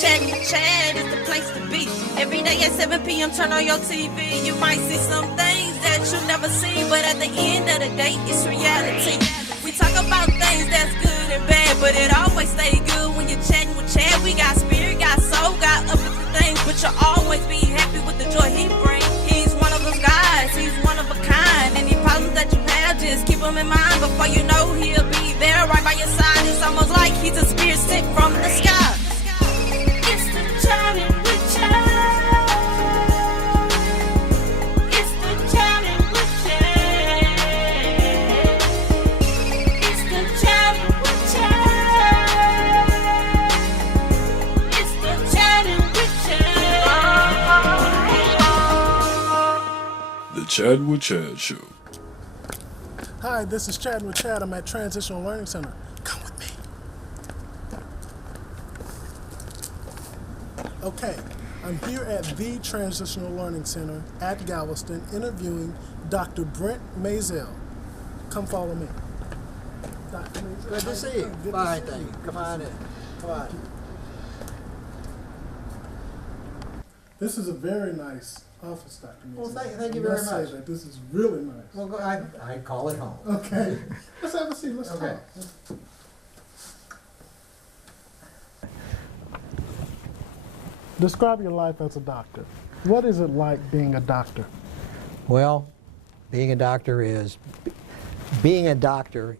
Chatting with Chad is the place to be. Every day at 7 p.m. turn on your TV. You might see some things that you never see, but at the end of the day, it's reality. We talk about things that's good and bad, but it always stay good when you're chatting with Chad. We got spirit, got soul, got uplifting things, but you'll always be happy with the joy he brings. He's one of those guys, he's one of a kind. Any problems that you have, just keep them in mind. Before you know, he'll be there right by your side. It's almost like he's a spirit sent from the sky. It's the chatting with Chad. It's the chatting with Chad. It's the chatting with Chad. It's the chatting with Chad. The Chad with Chad Show. Hi, this is Chad with Chad. I'm at Transitional Learning Center. Come with me. Okay, I'm here at the Transitional Learning Center at Galveston interviewing Dr. Brent Masel. Come follow me. Dr. Masel. Good to see you. Good Fine, to see thank you. you. Come on in. Come on. This is a very nice office, Dr. Masel. Well, thank you I very must say much. that this is really nice. Well, I call it home. Okay, let's have a seat. Let's Okay. talk. Describe your life as a doctor. What is it like being a doctor? Well, being a doctor is being a doctor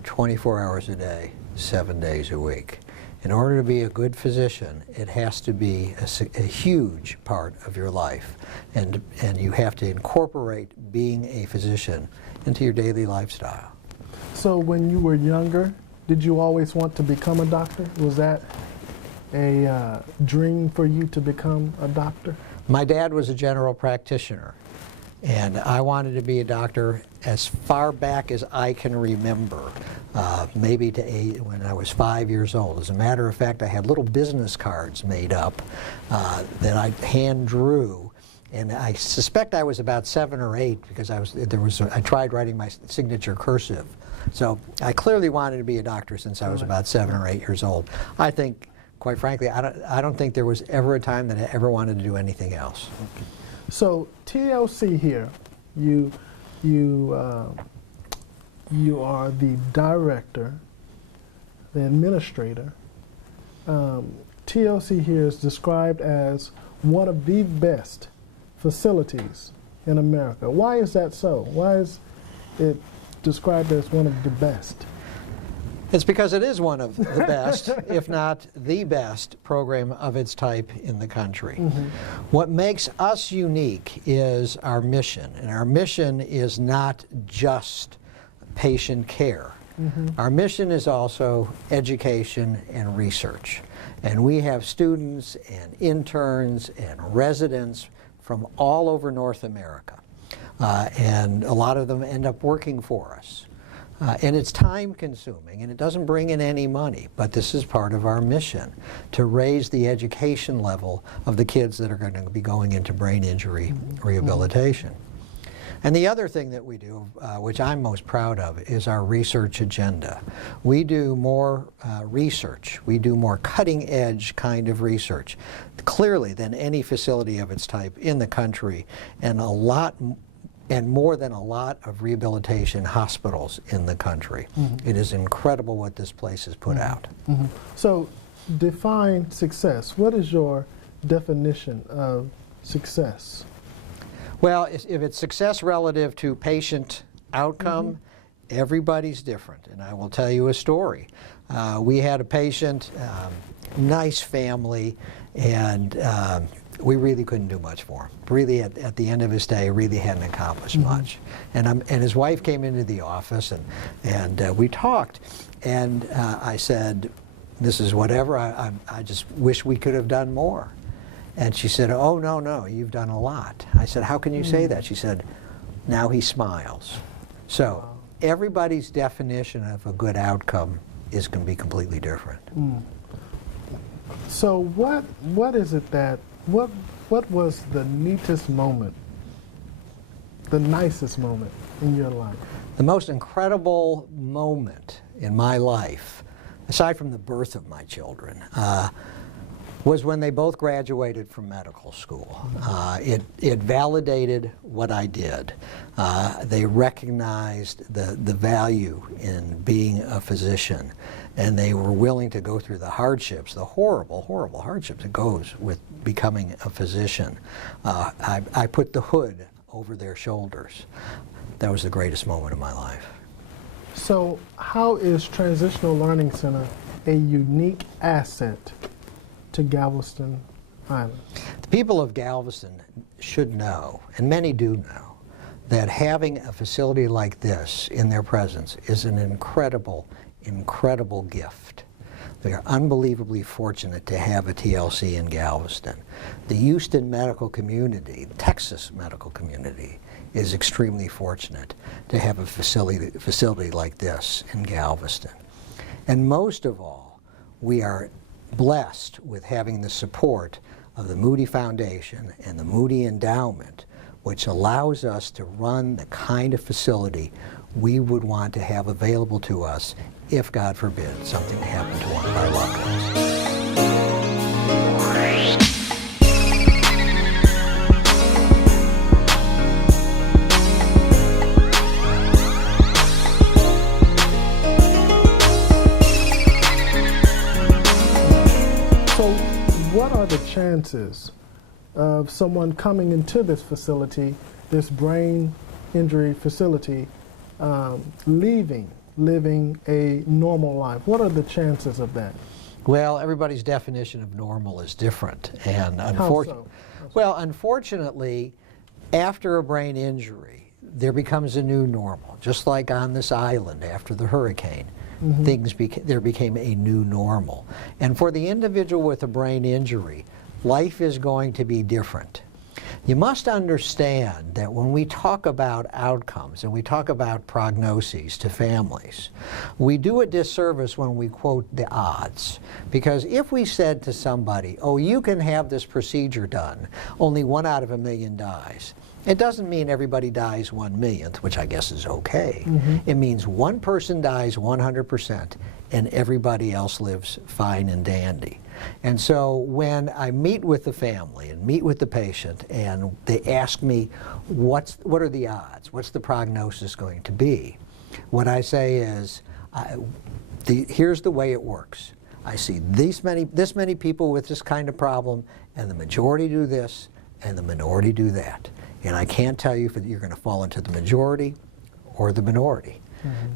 24 hours a day, 7 days a week. In order to be a good physician, it has to be a huge part of your life, and you have to incorporate being a physician into your daily lifestyle. So when you were younger, did you always want to become a doctor? Was that a dream for you to become a doctor? My dad was a general practitioner, and I wanted to be a doctor as far back as I can remember, maybe to when I was 5 years old. As a matter of fact, I had little business cards made up that I hand drew, and I suspect I was about 7 or 8 because I tried writing my signature cursive. So I clearly wanted to be a doctor since I was about 7 or 8 years old. I think, quite frankly, I don't think there was ever a time that I ever wanted to do anything else. Okay. So TLC here, you are the director, the administrator. TLC here is described as one of the best facilities in America. Why is that so? Why is it described as one of the best? It's because it is one of the best, if not the best, program of its type in the country. Mm-hmm. What makes us unique is our mission, and our mission is not just patient care. Mm-hmm. Our mission is also education and research. And we have students and interns and residents from all over North America. And a lot of them end up working for us. And it's time consuming, and it doesn't bring in any money, but this is part of our mission, to raise the education level of the kids that are going to be going into brain injury rehabilitation. And the other thing that we do, which I'm most proud of, is our research agenda. We do more research. We do more cutting edge kind of research, clearly, than any facility of its type in the country, and more than a lot of rehabilitation hospitals in the country. Mm-hmm. It is incredible what this place has put out. Mm-hmm. So define success. What is your definition of success? Well, if it's success relative to patient outcome, everybody's different. And I will tell you a story. We had a patient, nice family, and we really couldn't do much for him. Really, at the end of his stay, really hadn't accomplished much. And his wife came into the office, and we talked. And I said, "This is whatever. I just wish we could have done more." And she said, "Oh, no, you've done a lot." I said, "How can you say that?" She said, "Now he smiles." So everybody's definition of a good outcome is going to be completely different. So what is it that, what was the neatest moment, the nicest moment in your life? The most incredible moment in my life, aside from the birth of my children, was when they both graduated from medical school. It validated what I did. They recognized the value in being a physician, and they were willing to go through the hardships, the horrible, horrible hardships that goes with becoming a physician. I put the hood over their shoulders. That was the greatest moment of my life. So how is Transitional Learning Center a unique asset to Galveston Island? The people of Galveston should know, and many do know, that having a facility like this in their presence is an incredible, incredible gift. We are unbelievably fortunate to have a TLC in Galveston. The Houston medical community, Texas medical community, is extremely fortunate to have a facility like this in Galveston. And most of all, we are blessed with having the support of the Moody Foundation and the Moody Endowment, which allows us to run the kind of facility we would want to have available to us if, God forbid, something happened to one of our loved ones. What are the chances of someone coming into this facility, this brain injury facility, living a normal life? What are the chances of that? Well, everybody's definition of normal is different, and unfortunately, after a brain injury, there becomes a new normal. Just like on this island after the hurricane, there became a new normal. And for the individual with a brain injury, life is going to be different. You must understand that when we talk about outcomes and we talk about prognoses to families, we do a disservice when we quote the odds. Because if we said to somebody, oh, you can have this procedure done, only 1 out of 1,000,000 dies, it doesn't mean everybody dies 1/1,000,000th, which I guess is okay. It means one person dies 100% and everybody else lives fine and dandy. And so when I meet with the family and meet with the patient and they ask me, what are the odds? What's the prognosis going to be? What I say is, here's the way it works. I see this many people with this kind of problem, and the majority do this and the minority do that. And I can't tell you if you're going to fall into the majority or the minority.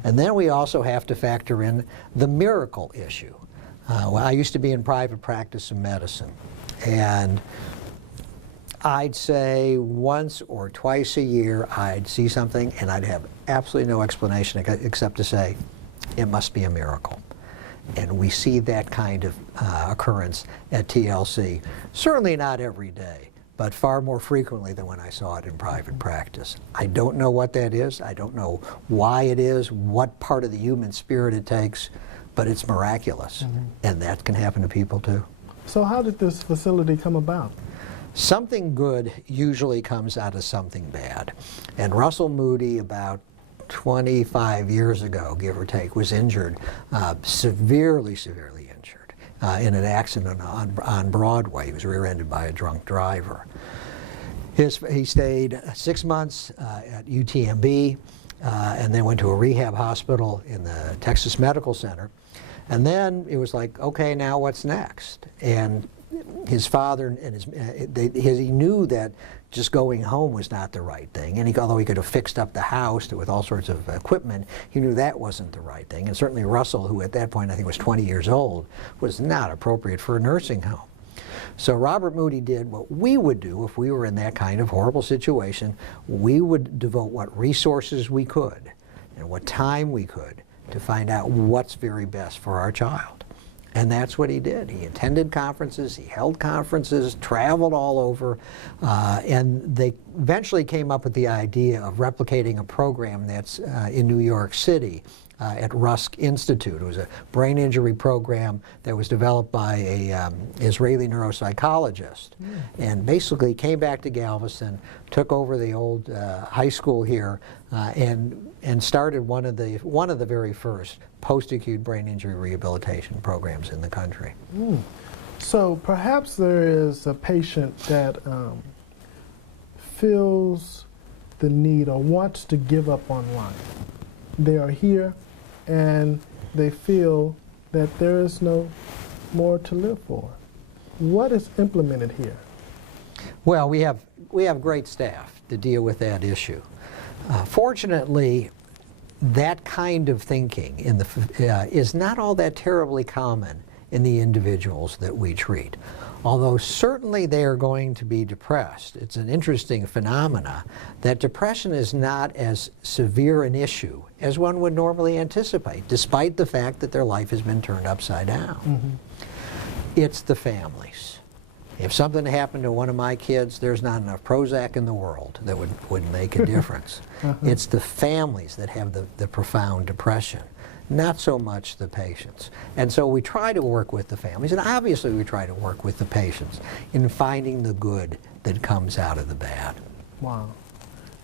And then we also have to factor in the miracle issue. I used to be in private practice of medicine, and I'd say once or twice a year I'd see something and I'd have absolutely no explanation except to say, it must be a miracle. And we see that kind of occurrence at TLC. Certainly not every day, but far more frequently than when I saw it in private practice. I don't know what that is. I don't know why it is, what part of the human spirit it takes, but it's miraculous. And that can happen to people too. So how did this facility come about? Something good usually comes out of something bad. And Russell Moody, about 25 years ago, give or take, was injured, severely injured, in an accident on Broadway. He was rear-ended by a drunk driver. He stayed 6 months at UTMB and then went to a rehab hospital in the Texas Medical Center. And then it was like, okay, now what's next? And his father and he knew that just going home was not the right thing. And although he could have fixed up the house with all sorts of equipment, he knew that wasn't the right thing. And certainly Russell, who at that point I think was 20 years old, was not appropriate for a nursing home. So Robert Moody did what we would do if we were in that kind of horrible situation. We would devote what resources we could and what time we could to find out what's very best for our child. And that's what he did. He attended conferences, he held conferences, traveled all over, and they eventually came up with the idea of replicating a program that's in New York City at Rusk Institute. It was a brain injury program that was developed by a Israeli neuropsychologist, and basically came back to Galveston, took over the old high school here, and started one of the very first post-acute brain injury rehabilitation programs in the country. So perhaps there is a patient that feels the need or wants to give up on life. They are here and they feel that there is no more to live for. What is implemented here? Well, we have great staff to deal with that issue. Fortunately, that kind of thinking is not all that terribly common in the individuals that we treat. Although certainly they are going to be depressed. It's an interesting phenomena that depression is not as severe an issue as one would normally anticipate, despite the fact that their life has been turned upside down. Mm-hmm. It's the families. If something happened to one of my kids, there's not enough Prozac in the world that would make a difference. It's the families that have the profound depression, not so much the patients. And so we try to work with the families, and obviously we try to work with the patients in finding the good that comes out of the bad. Wow.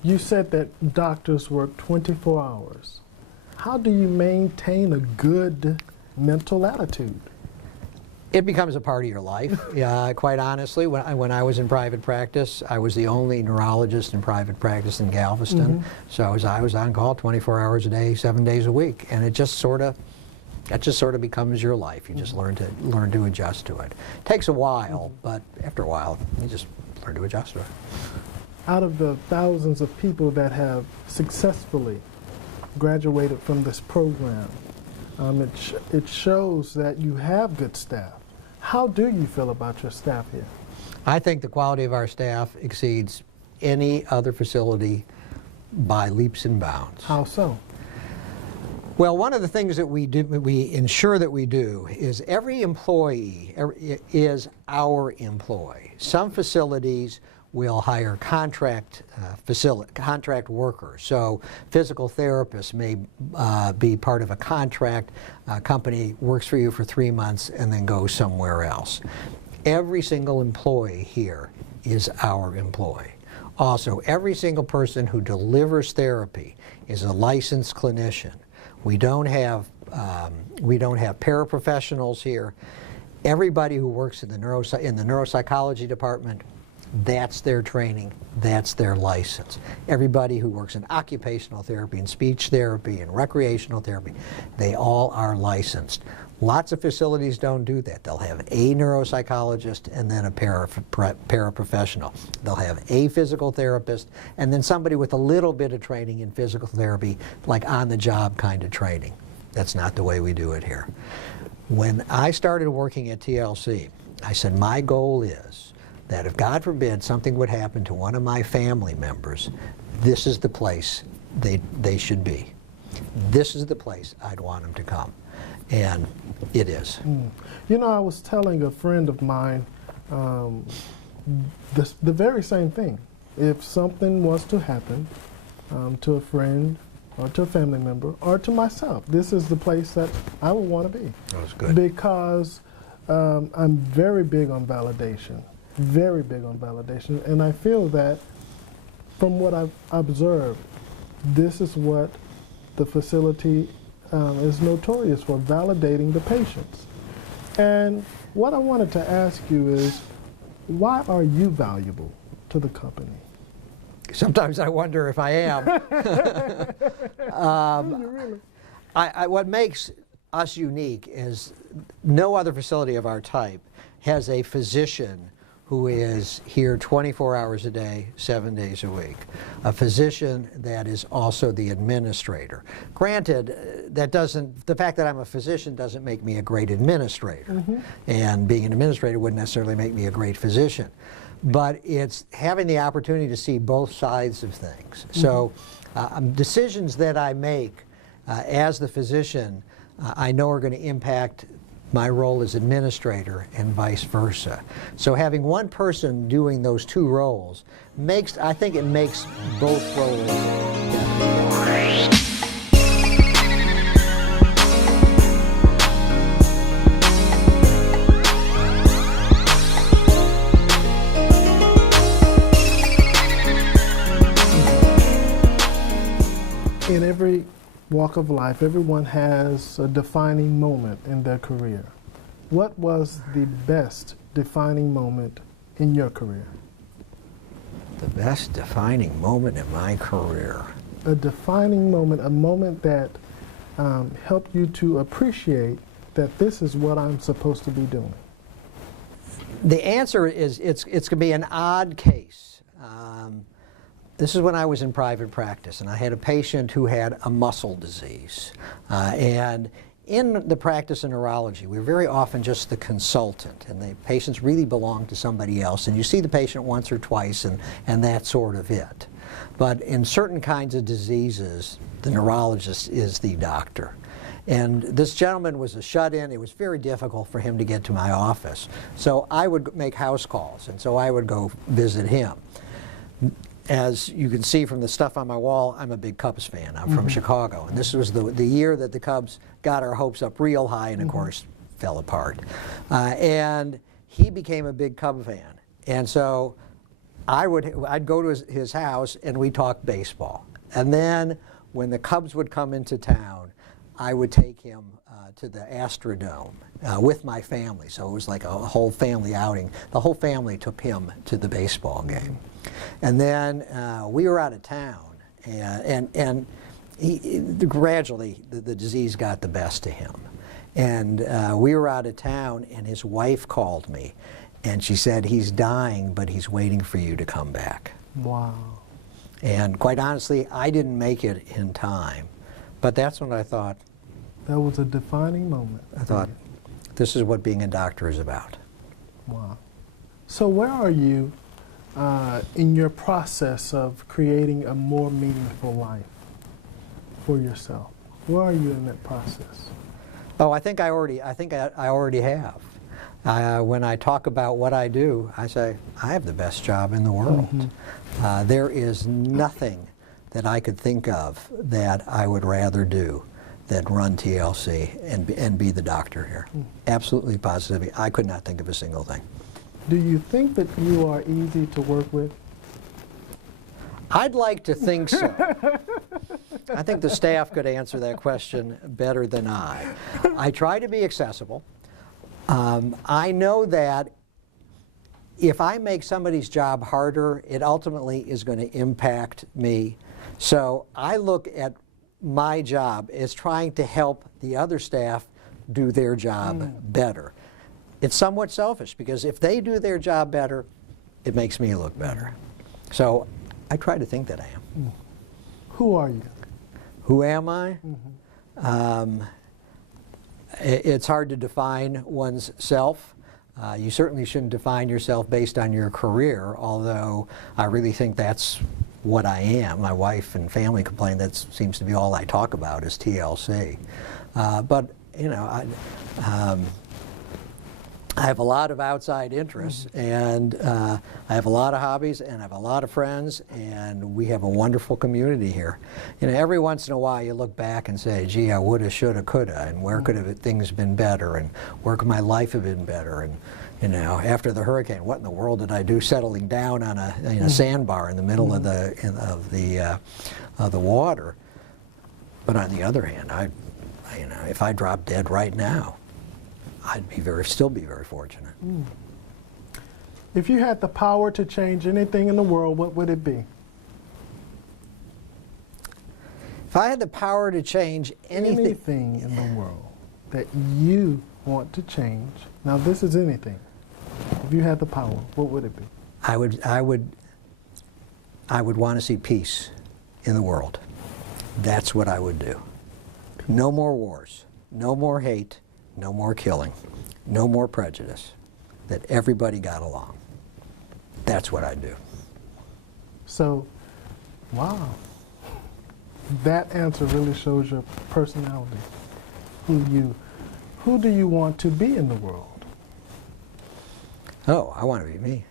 You said that doctors work 24 hours. How do you maintain a good mental attitude? It becomes a part of your life. Quite honestly, when I was in private practice, I was the only neurologist in private practice in Galveston. Mm-hmm. So I was on call 24 hours a day, 7 days a week, and that just sort of becomes your life. You just learn to adjust to it. It takes a while, but after a while, you just learn to adjust to it. Out of the thousands of people that have successfully graduated from this program, it shows that you have good staff. How do you feel about your staff here? I think the quality of our staff exceeds any other facility by leaps and bounds. How so? Well, one of the things that we ensure that we do is every employee is our employee. Some facilities will hire contract workers. So physical therapists may be part of a contract. Company works for you for 3 months and then goes somewhere else. Every single employee here is our employee. Also, every single person who delivers therapy is a licensed clinician. We don't have paraprofessionals here. Everybody who works in the neuropsychology department, that's their training, that's their license. Everybody who works in occupational therapy and speech therapy and recreational therapy, they all are licensed. Lots of facilities don't do that. They'll have a neuropsychologist and then a paraprofessional. They'll have a physical therapist and then somebody with a little bit of training in physical therapy, like on-the-job kind of training. That's not the way we do it here. When I started working at TLC, I said my goal is that if, God forbid, something would happen to one of my family members, this is the place they should be. This is the place I'd want them to come. And it is. You know, I was telling a friend of mine the very same thing. If something was to happen to a friend or to a family member or to myself, this is the place that I would want to be. That's good. Because I'm very big on validation. Very big on validation, and I feel that from what I've observed, this is what the facility is notorious for, validating the patients. And what I wanted to ask you is, why are you valuable to the company? Sometimes I wonder if I am. Really? What makes us unique is no other facility of our type has a physician who is here 24 hours a day, 7 days a week. A physician that is also the administrator. Granted, the fact that I'm a physician doesn't make me a great administrator. Mm-hmm. And being an administrator wouldn't necessarily make me a great physician. But it's having the opportunity to see both sides of things. Mm-hmm. So decisions that I make as the physician, I know are going to impact my role as administrator and vice versa. So having one person doing those two roles I think it makes both roles better. In every walk of life, everyone has a defining moment in their career. What was the best defining moment in your career? The best defining moment in my career. A defining moment, a moment that helped you to appreciate that this is what I'm supposed to be doing. The answer is it's going to be an odd case. This is when I was in private practice, and I had a patient who had a muscle disease. And in the practice of neurology, we're very often just the consultant, and the patients really belong to somebody else. And you see the patient once or twice, and that's sort of it. But in certain kinds of diseases, the neurologist is the doctor. And this gentleman was a shut-in. It was very difficult for him to get to my office. So I would make house calls, and so I would go visit him. As you can see from the stuff on my wall, I'm a big Cubs fan. I'm from Chicago, and this was the year that the Cubs got our hopes up real high and, of course, fell apart. And he became a big Cub fan. And so I'd go to his house, and we'd talk baseball. And then when the Cubs would come into town, I would take him to the Astrodome with my family. So it was like a whole family outing. The whole family took him to the baseball game. And then we were out of town, and gradually the disease got the best of him. And we were out of town, and his wife called me, and she said, he's dying, but he's waiting for you to come back. Wow. And quite honestly, I didn't make it in time. But that's when I thought. That was a defining moment. I thought, this is what being a doctor is about. Wow. So where are you in your process of creating a more meaningful life for yourself? Where are you in that process? Oh, I think I already have. When I talk about what I do, I say, I have the best job in the world. There is nothing that I could think of that I would rather do than run TLC and be the doctor here. Absolutely, positively. I could not think of a single thing. Do you think that you are easy to work with? I'd like to think so. I think the staff could answer that question better than I. I try to be accessible. I know that if I make somebody's job harder, it ultimately is going to impact me. So I look at my job as trying to help the other staff do their job better. It's somewhat selfish, because if they do their job better, it makes me look better. So I try to think that I am. Who are you? Who am I? It's hard to define one's self. You certainly shouldn't define yourself based on your career, although I really think that's what I am. My wife and family complain that seems to be all I talk about is TLC. But, you know, I have a lot of outside interests, and I have a lot of hobbies, and I have a lot of friends, and we have a wonderful community here. You know, every once in a while you look back and say, gee, I woulda, shoulda, coulda, and where could have things been better, and where could my life have been better, and you know, after the hurricane, what in the world did I do settling down on a sandbar in the middle of the water? But on the other hand, you know, if I dropped dead right now, I'd still be very fortunate. If you had the power to change anything in the world, what would it be? If I had the power to change anything in the world that you want to change, now this is anything. If you had the power, what would it be? I would want to see peace in the world. That's what I would do. No more wars, no more hate, no more killing, no more prejudice, that everybody got along. That's what I'd do. So, wow. That answer really shows your personality. Who do you want to be in the world? Oh, I want to be me.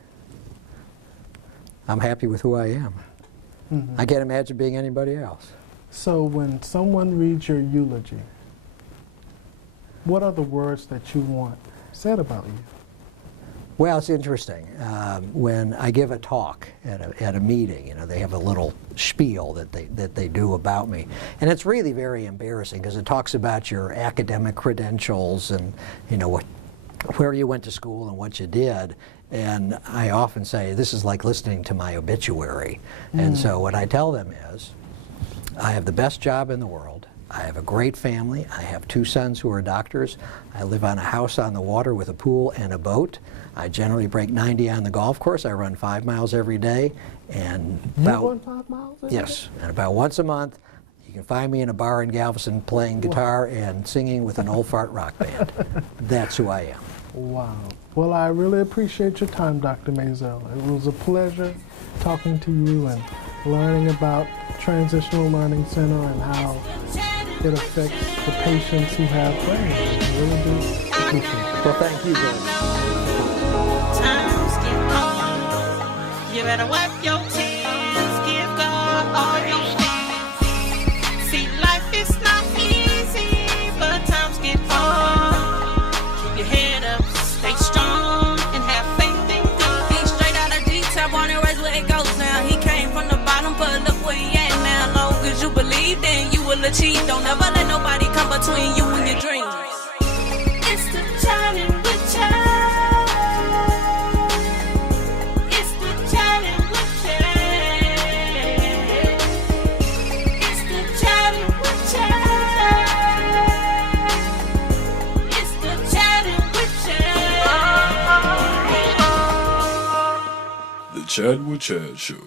I'm happy with who I am. I can't imagine being anybody else. So when someone reads your eulogy, what are the words that you want said about you? Well, it's interesting. When I give a talk at a meeting, you know, they have a little spiel that they do about me, and it's really very embarrassing because it talks about your academic credentials and, you know, where you went to school and what you did. And I often say, this is like listening to my obituary. And so what I tell them is, I have the best job in the world. I have a great family. I have 2 sons who are doctors. I live on a house on the water with a pool and a boat. I generally break 90 on the golf course. I run 5 miles every day. And You run 5 miles every yes, and about once a month, you can find me in a bar in Galveston playing guitar and singing with an old fart rock band. That's who I am. Wow. Well, I really appreciate your time, Dr. Masel. It was a pleasure talking to you and learning about Transitional Learning Center and how it affects the patients who have brains. I really do appreciate it. Well, thank you, Bill. Times get hard. You better wipe your tears. Give God all your things. See, life is not easy, but times get hard. Keep your head up, stay strong, and have faith in God. He's straight out of detail, born and raised where it goes now. He came from the bottom, but look where he at now. Long as you believe, then you will achieve. Don't ever let nobody come between you and your dreams. It's the challenge with child. It's the challenge with child. It's the challenge with child. It's the challenge with child. The Chad with Chad Show.